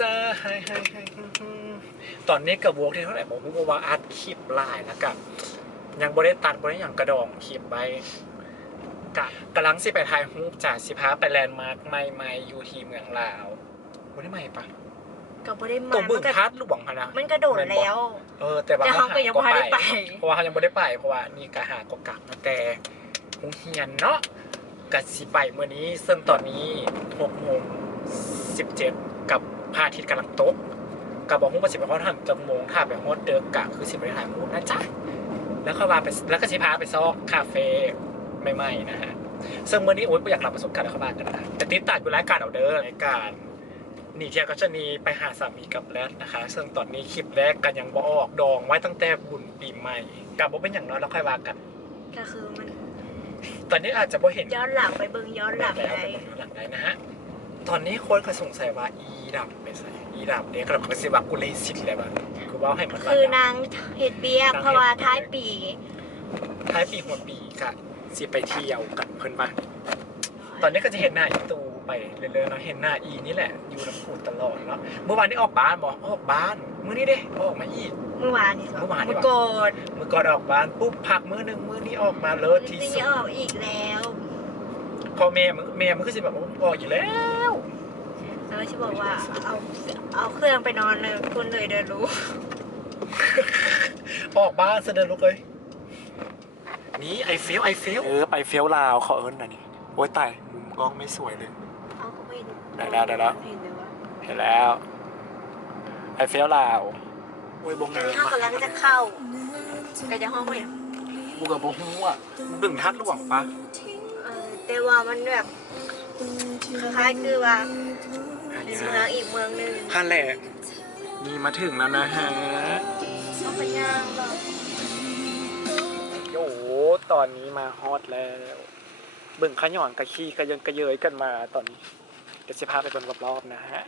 จ้าให้ตอนนี้กับวงที่เท่าไหร่ผมพูดว่าอัดคลิปหลายแล้วกับยังบริตัดบริอย่างกระดองคลิปไปกำลังสิไปถ่ายรูปจากสิพาไปแลนด์มาร์คใหม่ๆอยู่ที่เมืองลาวบริใหม่ปะก็บ่ได้มา ตัวบึงพัดหลวงนะมันกระโดดแล้วแต่ว่าเขาก็ยังไม่ได้ไปเพราะว่าเขายังไม่ได้ไปเพราะว่านี่กะหากกลับมาแต่คงเฮียนเนาะกะสิไปเมื่อนี้ซึ่งตอนนี้6:17กับพระอาทิตย์กำลังตกกับบอกว่าสิไปฮอดหันจังโมงถ้าไปฮอดเดิมกะคือสิไปถ่ายรูปนะจ๊ะแล้วเขาว่าไปแล้วก็สิพาไปซอกคาเฟ่ใหม่ๆนะฮะซึ่งเมื่อนี้โอ๊ยอยากรับประสบการณ์เข้าบ้านกันนะแต่ติดตัดอยู่รายการเอาเด้อรายการนี่เที่ยวก็จะนีไปหาสามีกับแรดนะคะซึ่งตอนนี้คลิปแรกกันยังบ่ออกดองไว้ตั้งแต่บุญปีใหม่กับบ่เป็นอย่างน้อยแล้วค่อยว่ากันก็คือมันตอนนี้อาจจะบ่เห็นย้อนหลังไปเบิ่งย้อนหลังได้หลังได้นะฮะตอนนี้คนก็สงสัยว่าอีดับไปใส่อีดับเนี่ยกระบอกสิว่ากุเลสิทธิ์เลยบ้างคือว่าให้มันคือนางเฮ็ดเบียกเพราะว่าท้ายปีหัวปีกะสิไปเที่ยวกับเพื่อนบ้านตอนนี้ก็จะเห็นหน้าอีตูไปเรื่อยๆเนาะเห็นหน้าอีนี่แหละอยู่ลำพูนตลอดเนาะเมื่อวานนี้ออกบ้านบอกออกบ้านมื้อนี้เด้ออกมาอีกเมื่อวานนี่เมื่อก่อนออกบ้านปุ๊บพักมื้อนึงมื้อนี้ออกมาเลิศที่สุดออกอีกแล้วพอแม่มันก็สิแบบออกอยู่แล้วแล้วฉันบอกว่าเอาเครื่องไปนอนเลยคุณเลยเดินรู้ออกบ้านเสด็จลูกเลยนี่ไอเฟลไปเฟลลาวเขาเอิ้นน่ะนี่โอ๊ยตายมุมกล้องไม่สวยเลยได้แล้วเห็นแล้วไอเฟลลาวโอ้ยบงเงินเขากำลังจะเข้าใกล้จะห้องเลยบุกกับบงหัวดึงทัดหลวงปะแต่ว่ามันแบบคล้ายๆคือว่าเมืองอีกเมืองนึงฮันแหละนี่มาถึงแล้วนะฮะต้องไปย่างหรอโอ้โหตอนนี้มาฮอตแล้วเบิ่งขย่อนกระขี้กระเยยกันมาตอนนี้เดี๋ยวจะพาไปเบิ่งรอบๆนะฮะ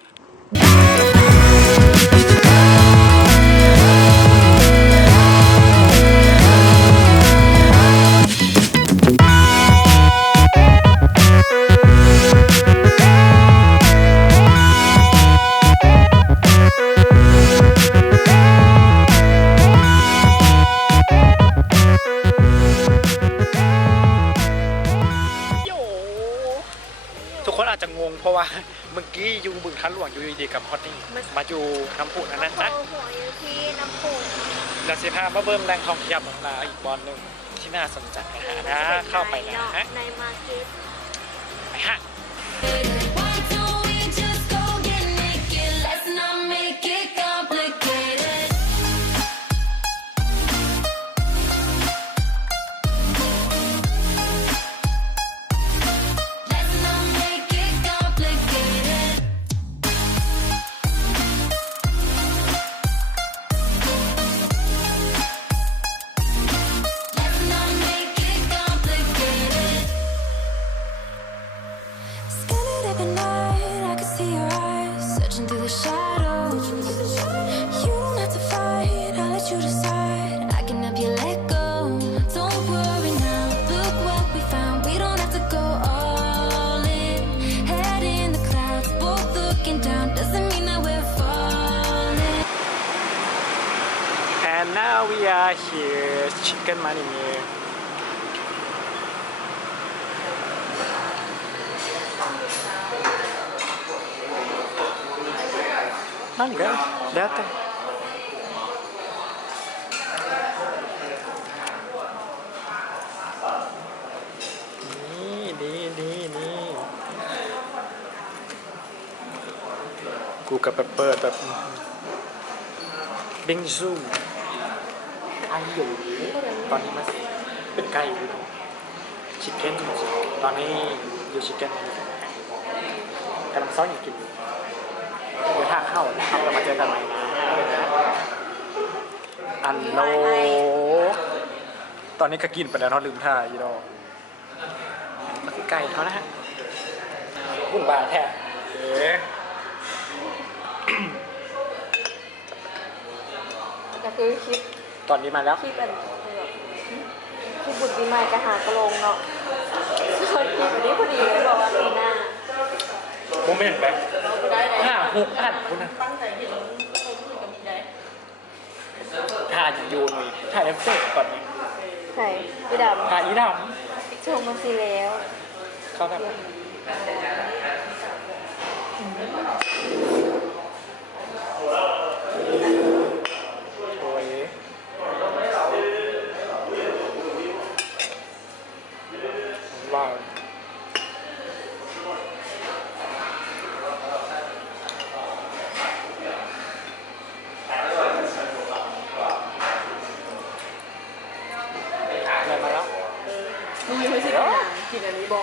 เพราะว่าเมื่อกี้อยู่บึงทันหลวงอยู่ดีกับฮอตนี่มาอยู่น้ำพุนั่นนะจ๊ะที่น้ำพุแล้วสิพามาเบิ่งแหล่งท่องเที่ยวของเราอีกบอลหนึ่งที่น่าสนใจนะเข้าไปนะฮะในมาร์เก็ตไปฮะNow we are here, chicken money meal. 何が出会ったนี่กูกับเปิดแบบบิงซูไออยู่ตอนนี้มันเป็นไก่ชิคเก้นตอนนี้อยู่ชิคเก้นกำลังซ้อนอย่างกินอยู่เดี๋ยวถ้าเข้าเรามาเจอกันใหม่นะอันโลตอนนี้ก็กินไปแล้วลืมท่าอีดอกไก่เขานะฮะบุ่นบาแท้ก็คือคลิปตอนนี้มาแล้วคลิปบุญปีใหม่กระหากระโลงเนาะส่วนคลิปนี้พอดีเลยบอกว่าปีหน้าโมเมนต์ไหม อ่านคุณนะ ตั้งใจเห็นคนอื่นกับมีได้ ถ่ายอย่างยูนเลยถ่ายเอฟเฟกต์ก่อนไหม ใช่พี่ด ถ่ายอีด ำชมมาสิแล้ว ำเขาแบบโอ้ยว้าวอะไรมาแล้ว มึงยังไม่สิกินอันนี้บอ